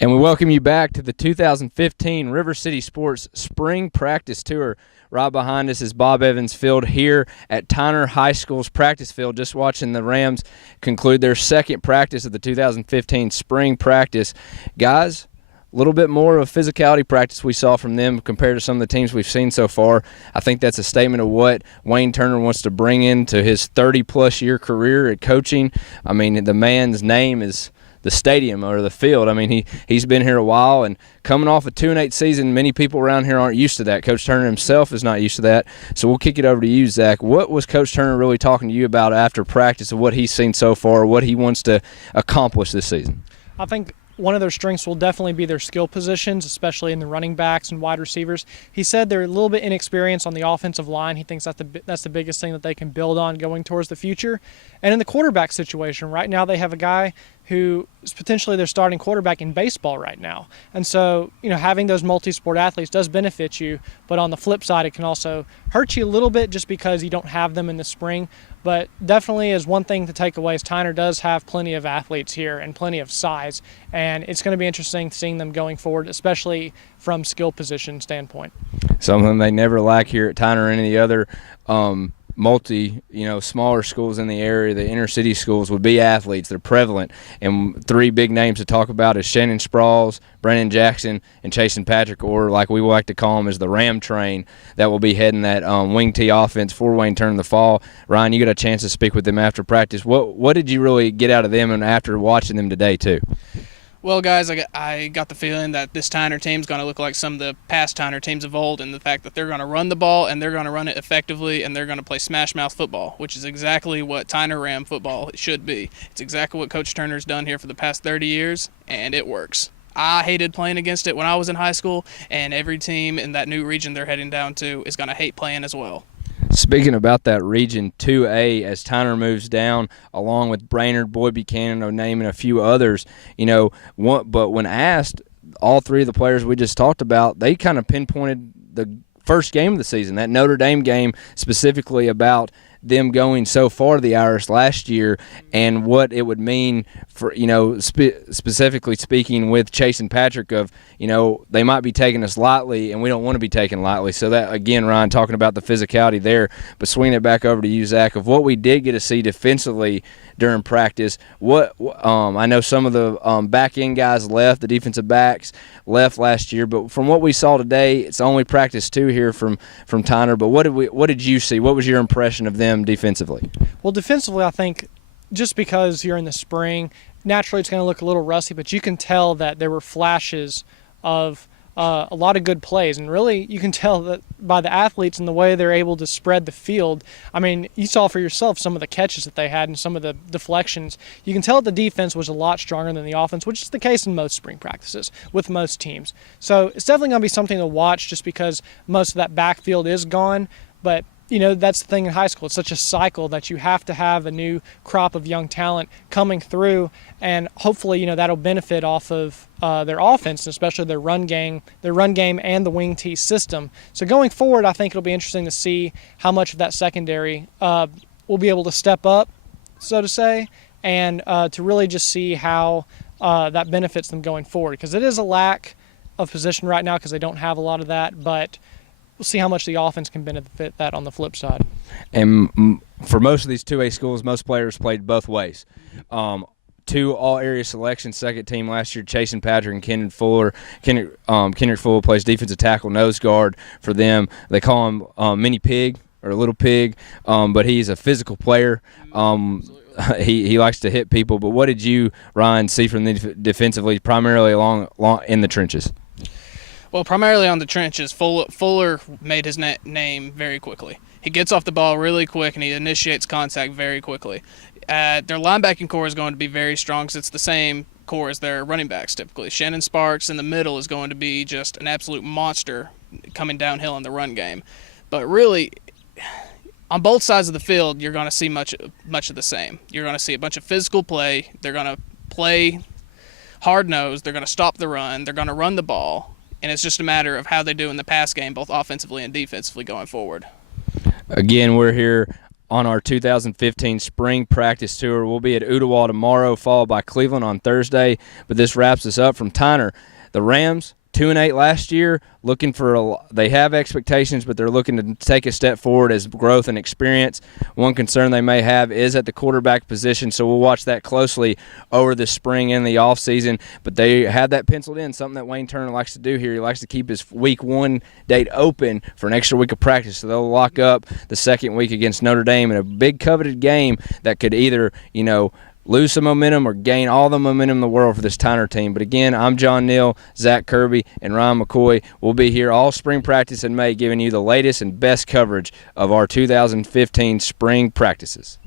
And we welcome you back to the 2015 River City Sports Spring Practice Tour. Right behind us is Bob Evans Field here at Tyner High School's practice field, just watching the Rams conclude their second practice of the 2015 Spring Practice. Guys, a little bit more of a physicality practice we saw from them compared to some of the teams we've seen so far. I think that's a statement of what Wayne Turner wants to bring into his 30-plus year career at coaching. I mean, the man's name is the stadium or the field. I mean, he's been here a while, and coming off a 2-8 season, many people around here aren't used to that. Coach Turner himself is not used to that. So we'll kick it over to you, Zach. What was Coach Turner really talking to you about after practice of what he's seen so far, what he wants to accomplish this season? I think one of their strengths will definitely be their skill positions, especially in the running backs and wide receivers. He said they're a little bit inexperienced on the offensive line. He thinks that's the biggest thing that they can build on going towards the future. And in the quarterback situation, right now they have a guy who is potentially their starting quarterback in baseball right now. And so, having those multi-sport athletes does benefit you, but on the flip side, it can also hurt you a little bit just because you don't have them in the spring. But definitely is one thing to take away is Tyner does have plenty of athletes here and plenty of size, and it's going to be interesting seeing them going forward, especially from skill position standpoint. Something they never lack here at Tyner or any of the other smaller schools in the area, the inner city schools, would be athletes. They're prevalent. And three big names to talk about is Shannon Sproles, Brandon Jackson, and Chasen Patrick, or like we like to call them, is the Ram Train that will be heading that wing T offense for Wayne Turner in the fall. Ryan, you got a chance to speak with them after practice. What did you really get out of them and after watching them today too? Well, guys, I got the feeling that this Tyner team is going to look like some of the past Tyner teams of old, in the fact that they're going to run the ball and they're going to run it effectively and they're going to play smash mouth football, which is exactly what Tyner Ram football should be. It's exactly what Coach Turner's done here for the past 30 years, and it works. I hated playing against it when I was in high school, and every team in that new region they're heading down to is going to hate playing as well. Speaking about that Region 2A, as Tyner moves down, along with Brainerd, Boyd Buchanan, O'Neill, and a few others, but when asked, all three of the players we just talked about, they kind of pinpointed the first game of the season, that Notre Dame game, specifically about them going so far to the Irish last year and what it would mean for, specifically speaking with Chasen Patrick of, they might be taking us lightly and we don't want to be taken lightly. So that, again, Ryan, talking about the physicality there, but swinging it back over to you, Zach, of what we did get to see defensively during practice. I know some of the back-end guys left, the defensive backs left last year, but from what we saw today, it's only practice 2 here from Tyner. But what did you see? What was your impression of them defensively? Well, defensively, I think just because you're in the spring, naturally it's going to look a little rusty, but you can tell that there were flashes of a lot of good plays, and really you can tell that by the athletes and the way they're able to spread the field. I mean, you saw for yourself some of the catches that they had and some of the deflections. You can tell that the defense was a lot stronger than the offense, which is the case in most spring practices with most teams. So it's definitely going to be something to watch just because most of that backfield is gone, but that's the thing in high school. It's such a cycle that you have to have a new crop of young talent coming through, and hopefully, that'll benefit off of their offense, and especially their run game and the wing T system. So going forward, I think it'll be interesting to see how much of that secondary will be able to step up, so to say, and to really just see how that benefits them going forward, because it is a lack of position right now because they don't have a lot of that, but we'll see how much the offense can benefit that on the flip side. And for most of these 2A schools, most players played both ways. 2 all-area selection second team last year, Chasen Patrick and Kendrick Fuller. Kendrick Fuller plays defensive tackle, nose guard for them. They call him Mini Pig or Little Pig, but he's a physical player. He likes to hit people. But what did you, Ryan, see from them defensively, primarily along in the trenches? Well, primarily on the trenches, Fuller made his name very quickly. He gets off the ball really quick, and he initiates contact very quickly. Their linebacking core is going to be very strong because it's the same core as their running backs typically. Shannon Sparks in the middle is going to be just an absolute monster coming downhill in the run game. But really, on both sides of the field, you're going to see much of the same. You're going to see a bunch of physical play. They're going to play hard-nosed. They're going to stop the run. They're going to run the ball. And it's just a matter of how they do in the pass game, both offensively and defensively going forward. Again, we're here on our 2015 spring practice tour. We'll be at Ottawa tomorrow, followed by Cleveland on Thursday. But this wraps us up. From Tyner, the Rams, 2-8 last year, looking for they have expectations, but they're looking to take a step forward as growth and experience. One concern they may have is at the quarterback position, so we'll watch that closely over the spring and the offseason. But they have that penciled in, something that Wayne Turner likes to do here. He likes to keep his week 1 date open for an extra week of practice, so they'll lock up the second week against Notre Dame in a big coveted game that could either, lose some momentum or gain all the momentum in the world for this Tyner team. But again, I'm John Neal, Zach Kirby, and Ryan McCoy. We'll be here all spring practice in May giving you the latest and best coverage of our 2015 spring practices.